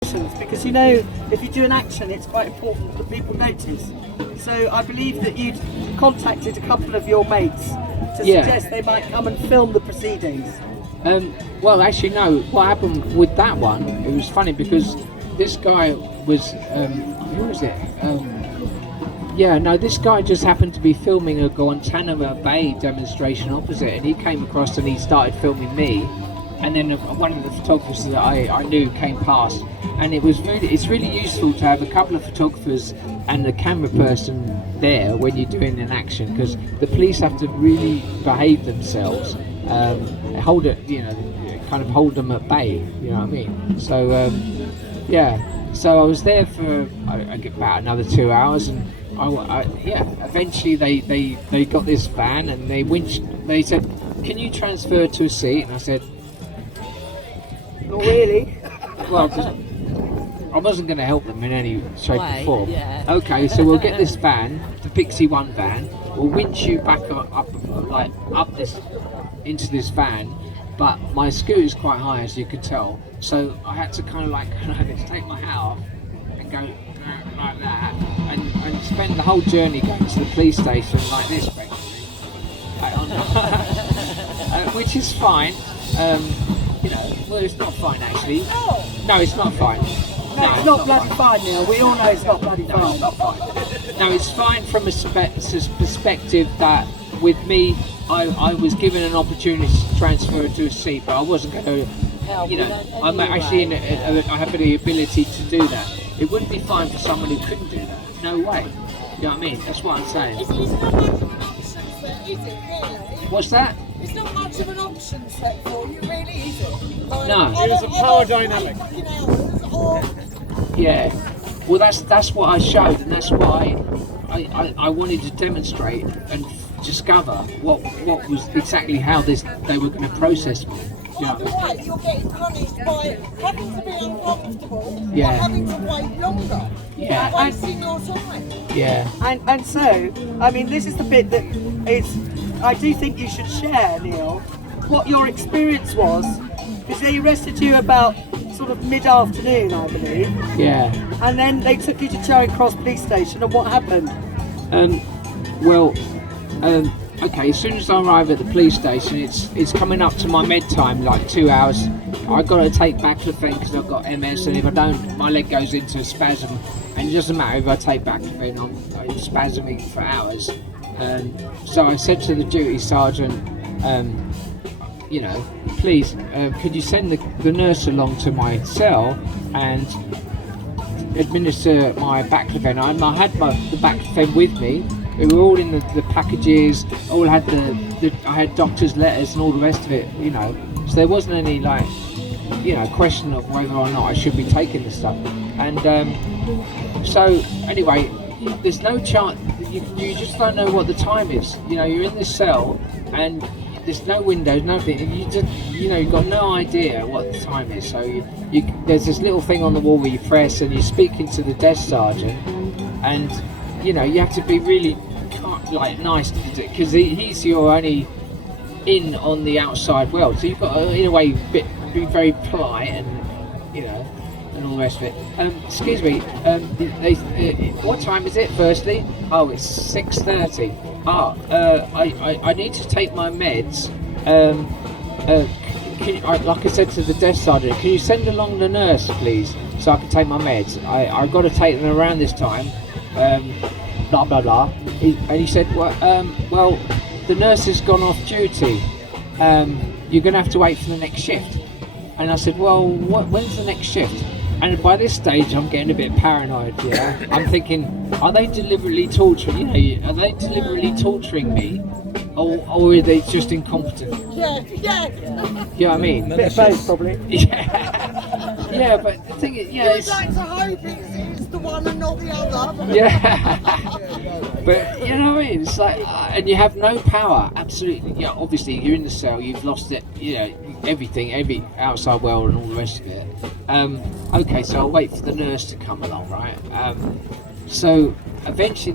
Because you know, if you do an action, it's quite important that people notice. So I believe that you'd contacted a couple of your mates to suggest they might come and film the proceedings. Well, actually, no. What happened with that one? It was funny because this guy was who was it? This guy just happened to be filming a Guantanamo Bay demonstration opposite, and he came across and he started filming me. And then one of the photographers that I knew came past, and it's really useful to have a couple of photographers and a camera person there when you're doing an action, because the police have to really behave themselves, hold them at bay. You know what I mean? So so I was there for about another 2 hours, and eventually they got this van and they said, "Can you transfer to a seat?" And I said, not really. Well, I wasn't going to help them in any shape or form. Yeah. Okay, so we'll get this van, the Pixie One van. We'll winch you back up this into this van, but my scooter's quite high, as you could tell. So I had to kind of take my hat off and go like that, and spend the whole journey going to the police station like this, basically, which is fine. Well, it's not fine actually. No, it's not fine. No, it's not bloody fine, Neil. We all know it's not bloody fine. It's not fine. No, it's fine from a perspective that with me, I was given an opportunity to transfer to a seat, but I wasn't going to. I'm actually I have the ability to do that. It wouldn't be fine for someone who couldn't do that. No way. You know what I mean? That's what I'm saying. It's not much of an option set, is it, really? What's that? It's not much of an option set for you, really, is it? No. It was a power dynamic. Yeah. Well, that's what I showed, and that's what I wanted to demonstrate and discover what was exactly how they were going to process me. Otherwise, you're getting punished by having to be uncomfortable, Yeah. or having to wait longer, Yeah. wasting your time. Yeah. And so, I mean, this is the bit that I do think you should share, Neil, what your experience was, because they arrested you about sort of mid-afternoon, I believe. Yeah. And then they took you to Charing Cross Police Station, and what happened? Okay, as soon as I arrive at the police station, it's coming up to my med time, like 2 hours. I've got to take baclofen because I've got MS, and if I don't, my leg goes into a spasm. And it doesn't matter if I take baclofen, I'm spasming for hours. So I said to the duty sergeant, please, could you send the nurse along to my cell and administer my baclofen? I had the baclofen with me. We were all in the packages. All had I had doctor's letters and all the rest of it. So there wasn't any question of whether or not I should be taking this stuff. And so anyway, there's no chance. You just don't know what the time is. You're in this cell and there's no windows, nothing. And you just, you've got no idea what the time is. So there's this little thing on the wall where you press, and you're speaking to the desk sergeant, and you have to be really nice because he's your only in on the outside world. So you've got to, in a way, be very polite and and all the rest of it. Excuse me. What time is it? Firstly, it's 6:30. I need to take my meds. Like I said to the desk sergeant, can you send along the nurse, please, so I can take my meds? I've got to take them around this time. Blah blah blah. He said, well, the nurse has gone off duty. You're going to have to wait for the next shift. And I said, well, when's the next shift? And by this stage, I'm getting a bit paranoid. Yeah, I'm thinking, are they deliberately torturing? Are they deliberately torturing me, or are they just incompetent? Yeah. You know what I mean? Bit of both, probably. Yeah, but the thing is, You'd like to hope it's the one and not the other. Yeah. But you know what I mean? It's like, and you have no power. Absolutely. Obviously, you're in the cell. You've lost it. Everything, every outside world, and all the rest of it. Okay, so I'll wait for the nurse to come along, right? So eventually.